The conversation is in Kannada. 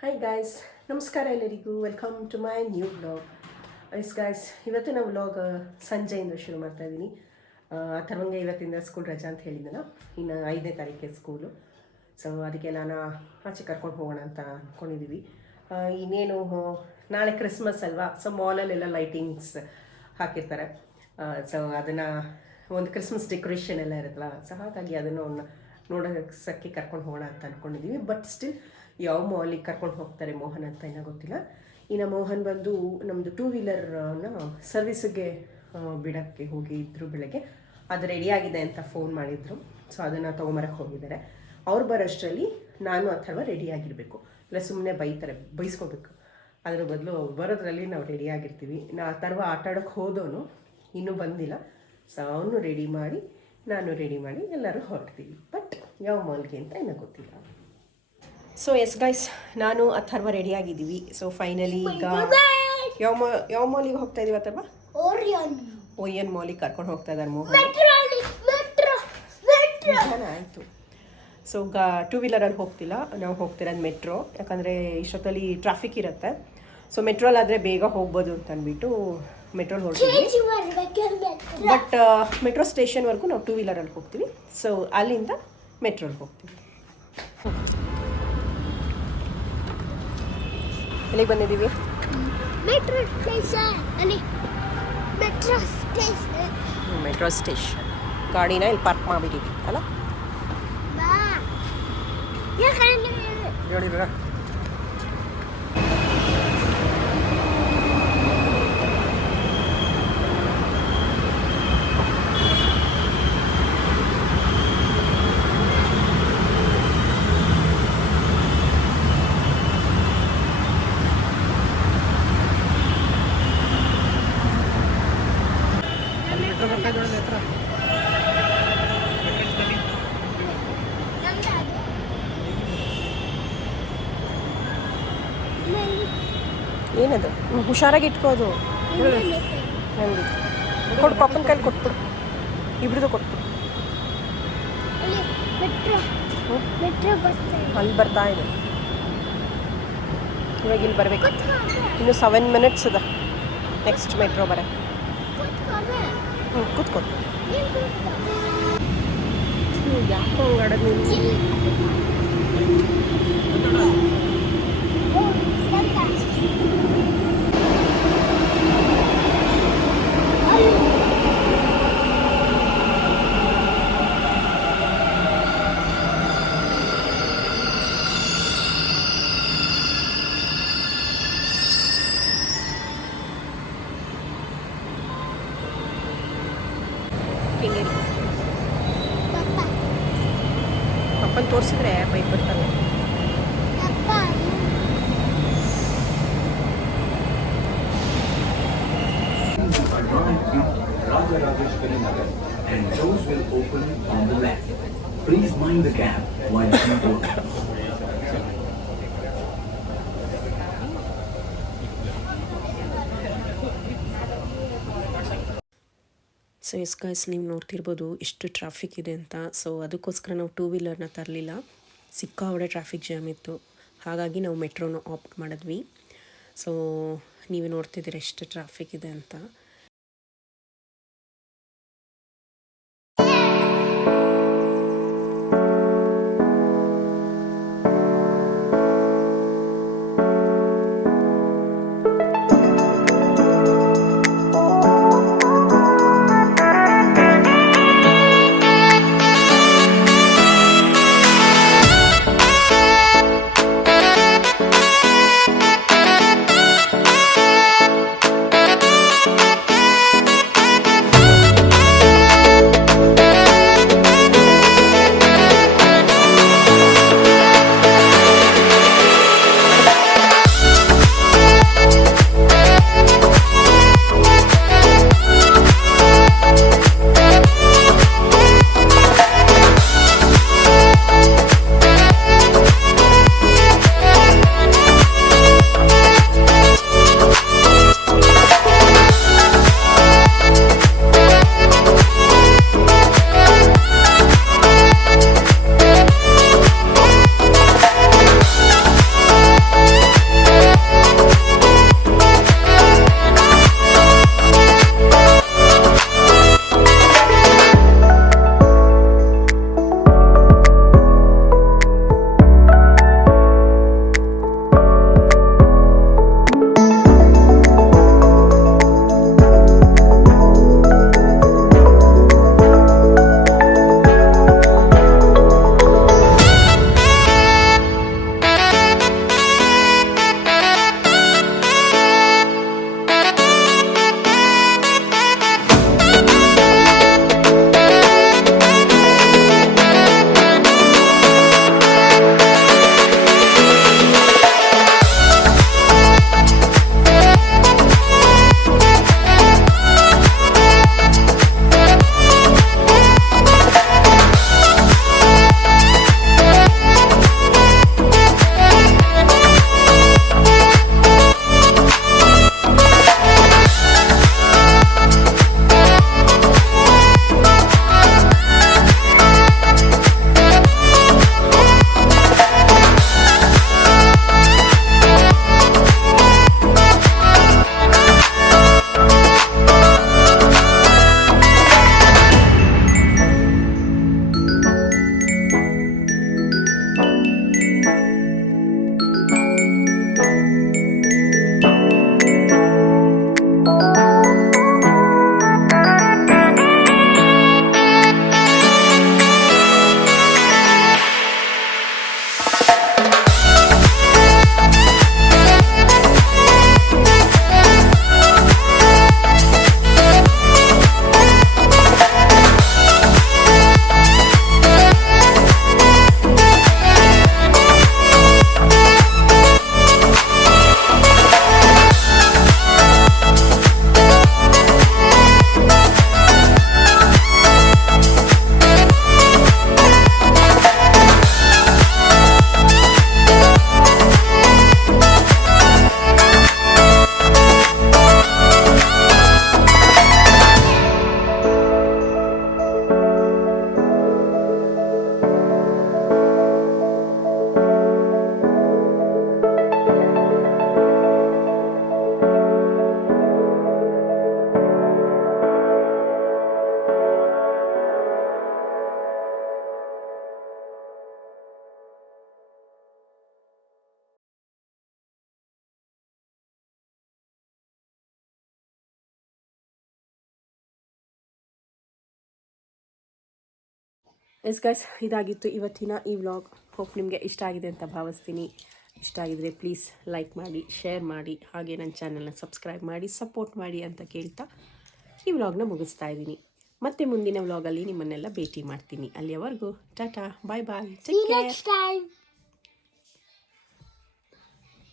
ಹಾಯ್ ಗಾಯ್ಸ್, ನಮಸ್ಕಾರ ಎಲ್ಲರಿಗೂ. Welcome to my new vlog. Guys, ಇವತ್ತಿನ ವ್ಲಾಗ್ ಸಂಜೆಯಿಂದ ಶುರು ಮಾಡ್ತಾ ಇದ್ದೀನಿ. ಅಥರ್ವಂಗೆ ಇವತ್ತಿಂದ ಸ್ಕೂಲ್ ರಜಾ ಅಂತ ಹೇಳಿದ್ದೆನಾ, ಇನ್ನು 5ನೇ ತಾರೀಕಿಗೆ ಸ್ಕೂಲು. ಸೊ ಅದಕ್ಕೆ ನಾನು ಆಚೆ ಕರ್ಕೊಂಡು ಹೋಗೋಣ ಅಂತ ಅಂದ್ಕೊಂಡಿದ್ದೀವಿ. ಇನ್ನೇನು ನಾಳೆ ಕ್ರಿಸ್ಮಸ್ ಅಲ್ವಾ, ಸೊ ಮಾಲಲ್ಲೆಲ್ಲ ಲೈಟಿಂಗ್ಸ್ ಹಾಕಿರ್ತಾರೆ. ಸೊ ಅದನ್ನು ಒಂದು ಕ್ರಿಸ್ಮಸ್ ಡೆಕೋರೇಷನ್ ಎಲ್ಲ ಇರುತ್ತಲ್ಲ, ಸೊ ಹಾಗಾಗಿ ಅದನ್ನು ನೋಡೋಕ್ಕೆ ಕರ್ಕೊಂಡು ಹೋಗೋಣ ಅಂತ ಅಂದ್ಕೊಂಡಿದ್ದೀವಿ. ಬಟ್ ಸ್ಟಿಲ್ ಯಾವ ಮಾಲಿಗೆ ಕರ್ಕೊಂಡು ಹೋಗ್ತಾರೆ ಮೋಹನ್ ಅಂತ ಏನೋ ಗೊತ್ತಿಲ್ಲ. ಇನ್ನು ಮೋಹನ್ ಬಂದು ನಮ್ಮದು 2 ವೀಲರ್ನ ಸರ್ವಿಸಿಗೆ ಬಿಡೋಕ್ಕೆ ಹೋಗಿದ್ರು ಬೆಳಗ್ಗೆ. ಅದು ರೆಡಿಯಾಗಿದೆ ಅಂತ ಫೋನ್ ಮಾಡಿದರು. ಸೊ ಅದನ್ನು ತೊಗೊಂಬರಕ್ಕೆ ಹೋಗಿದ್ದಾರೆ. ಅವ್ರು ಬರೋಷ್ಟರಲ್ಲಿ ನಾನು ಅಥವಾ ರೆಡಿಯಾಗಿರಬೇಕು, ಇಲ್ಲ ಸುಮ್ಮನೆ ಬೈಸ್ಕೋಬೇಕು. ಅದ್ರ ಬದಲು ಬರೋದ್ರಲ್ಲಿ ನಾವು ರೆಡಿಯಾಗಿರ್ತೀವಿ. ಅಥರ್ವ ಆಟಾಡೋಕ್ಕೆ ಹೋದವನು ಇನ್ನೂ ಬಂದಿಲ್ಲ. ಸೊ ಅವನು ರೆಡಿ ಮಾಡಿ, ನಾನು ರೆಡಿ ಮಾಡಿ ಎಲ್ಲರೂ ಹೊರಡ್ತೀವಿ. ಬಟ್ ಯಾವ ಮಾಲ್ಗೆ ಅಂತ ಏನೋ ಗೊತ್ತಿಲ್ಲ. ಸೊ ಎಸ್ ಗೈಸ್, ನಾನು ಅಥರ್ವ ರೆಡಿಯಾಗಿದ್ದೀವಿ. ಸೊ ಫೈನಲಿ ಈಗ ಯಾವ ಮಾಲಿಗೆ ಹೋಗ್ತಾ ಇದೀವಿ ಅಥರ್ವ? ಓರಿಯನ್ ಮಾಲಿಗೆ ಕರ್ಕೊಂಡು ಹೋಗ್ತಾ ಇದ್ದಾರೆ ಮೋಹನ್. ಆಯಿತು. ಸೊ ಈಗ 2 ವೀಲರಲ್ಲಿ ಹೋಗ್ತಿಲ್ಲ, ನಾವು ಹೋಗ್ತಿರೋದು ಮೆಟ್ರೋ. ಯಾಕಂದರೆ ಇಷ್ಟೊತ್ತಲ್ಲಿ ಟ್ರಾಫಿಕ್ ಇರುತ್ತೆ. ಸೊ ಮೆಟ್ರೋಲಾದರೆ ಬೇಗ ಹೋಗ್ಬೋದು ಅಂತ ಅಂದ್ಬಿಟ್ಟು ಮೆಟ್ರೋಲ್ ಹೊರಡ್ತೀವಿ. ಬಟ್ ಮೆಟ್ರೋ ಸ್ಟೇಷನ್ವರೆಗೂ ನಾವು 2 ವೀಲರಲ್ಲಿ ಹೋಗ್ತೀವಿ. ಸೊ ಅಲ್ಲಿಂದ ಮೆಟ್ರೋಲ್ ಹೋಗ್ತೀವಿ. ಎಲ್ಲಿಗೆ ಬಂದಿದ್ದೀವಿ? Metro station. ಗಾಡಿನ ಇಲ್ಲಿ ಪಾರ್ಕ್ ಮಾಡಿಬಿಟ್ಟಿದ್ವಿ ಅಲ್ಲ. ಹೇಳಿದ್ರ ಏನದು? ಹುಷಾರಾಗಿ ಇಟ್ಕೋದು. ನನಗೆ ಕೊಡು, ಪಾಪನ ಕೈಲಿ ಕೊಟ್ಬಿಡು, ಇಬ್ರದ್ದು ಕೊಟ್ಬಿಡು. ಅಲ್ಲಿ ಬರ್ತಾ ಇದೆ. ಇವಾಗ ಇಲ್ಲಿ ಬರಬೇಕು. ಇನ್ನು 7 ಮಿನಿಟ್ಸ್ ಇದೆ ನೆಕ್ಸ್ಟ್ ಮೆಟ್ರೋ ಬರ. ಕೂತ್ಕೊ. ಯಾಕೋ ಹಂಗಾಡೋದು ನೀನು? ಅಪ್ಪನ ತೋರಿಸಿದ್ರೆ ಬೈಕ್ ಬರ್ತಾನೆ. Rajarajeshwari Nagar and doors will open on the left. Please mind the gap while you go. So yes guys, ನೀವು ನೋಡ್ತಿರ್ಬೋದು ಎಷ್ಟು ಟ್ರಾಫಿಕ್ ಇದೆ ಅಂತ. ಸೊ ಅದಕ್ಕೋಸ್ಕರ ನಾವು 2 ವೀಲರ್ನ ತರಲಿಲ್ಲ. ಸಿಕ್ಕಾಪಟ್ಟೆ ಟ್ರಾಫಿಕ್ ಜಾಮ್ ಇತ್ತು, ಹಾಗಾಗಿ ನಾವು ಮೆಟ್ರೋನ ಆಪ್ಟ್ ಮಾಡಿದ್ವಿ. ಸೊ ನೀವು ನೋಡ್ತಿದ್ದೀರ ಎಷ್ಟು ಟ್ರಾಫಿಕ್ ಇದೆ ಅಂತ. ಎಸ್ ಗೈಸ್, ಇದಾಗಿತ್ತು ಇವತ್ತಿನ ಈ ವ್ಲಾಗ್. ಹೋಪ್ ನಿಮಗೆ ಇಷ್ಟ ಆಗಿದೆ ಅಂತ ಭಾವಿಸ್ತೀನಿ. ಇಷ್ಟ ಆಗಿದರೆ ಪ್ಲೀಸ್ ಲೈಕ್ ಮಾಡಿ, ಶೇರ್ ಮಾಡಿ, ಹಾಗೆ ನನ್ನ ಚಾನಲ್ನ ಸಬ್ಸ್ಕ್ರೈಬ್ ಮಾಡಿ, ಸಪೋರ್ಟ್ ಮಾಡಿ ಅಂತ ಕೇಳ್ತಾ ಈ ವ್ಲಾಗ್ನ ಮುಗಿಸ್ತಾ ಇದ್ದೀನಿ. ಮತ್ತೆ ಮುಂದಿನ ವ್ಲಾಗಲ್ಲಿ ನಿಮ್ಮನ್ನೆಲ್ಲ ಭೇಟಿ ಮಾಡ್ತೀನಿ. ಅಲ್ಲಿಯವರೆಗೂ ಟಾಟಾ, ಬಾಯ್ ಬಾಯ್, ಟೇಕ್ ಕೇರ್.